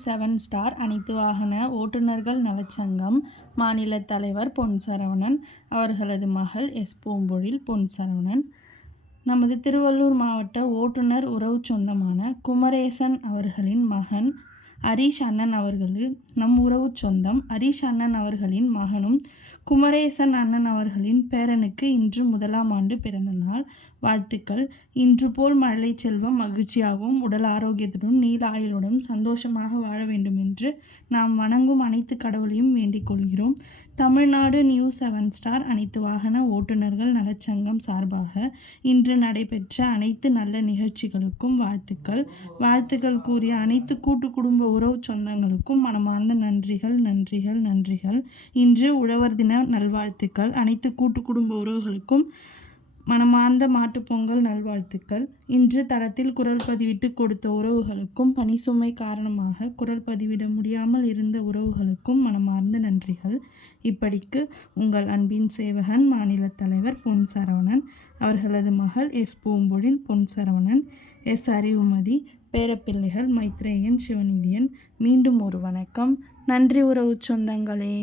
News 7 star அனைத்து வாகன ஓட்டுநர்கள் நலச்சங்கம் மாநில தலைவர் பொன் சரவணன் அவர்களது மகள் எஸ் பூம்பொழில் பொன் சரவணன். நமது திருவள்ளூர் மாவட்ட ஓட்டுநர் உறவு சொந்தமான குமரேசன் அவர்களின் மகன் ஹரீஷ் அண்ணன் அவர்களும் நம் உறவு சொந்தம். ஹரீஷ் அண்ணன் அவர்களின் மகனும் குமரேசன் அண்ணன் அவர்களின் பேரனுக்கு இன்று 1ஆம் ஆண்டு பிறந்த நாள். வாழ்த்துக்கள். இன்று போல் மழலை செல்வம் மகிழ்ச்சியாகவும் உடல் ஆரோக்கியத்துடன் நீல ஆயுளுடன் சந்தோஷமாக வாழ வேண்டும் என்று நாம் வணங்கும் அனைத்து கடவுளையும் வேண்டிக் கொள்கிறோம். தமிழ்நாடு நியூஸ் 7 ஸ்டார் அனைத்து வாகன ஓட்டுநர்கள் நலச்சங்கம் சார்பாக இன்று நடைபெற்ற அனைத்து நல்ல நிகழ்ச்சிகளுக்கும் வாழ்த்துக்கள் கூறிய அனைத்து கூட்டு குடும்ப உறவு சொந்தங்களுக்கும் மனமார்ந்த நன்றிகள். இன்று உழவர் தின நல்வாழ்த்துக்கள். அனைத்து கூட்டு குடும்ப உறவுகளுக்கும் மனமார்ந்த மாட்டுப்பொங்கல் நல்வாழ்த்துக்கள். இன்று தளத்தில் குரல் பதிவிட்டு கொடுத்த உறவுகளுக்கும் பணிசுமை காரணமாக குரல் பதிவிட முடியாமல் இருந்த உறவுகளுக்கும் மனமார்ந்த நன்றிகள். இப்படிக்கு உங்கள் அன்பின் சேவகன் மாநில தலைவர் பொன் சரவணன் அவர்களது மகள் எஸ் பூம்பொழில் பொன் சரவணன், எஸ் அறிவுமதி, பேரப்பிள்ளைகள் மைத்ரேயன், சிவநிதியன். மீண்டும் ஒரு வணக்கம். நன்றி உறவு சொந்தங்களே.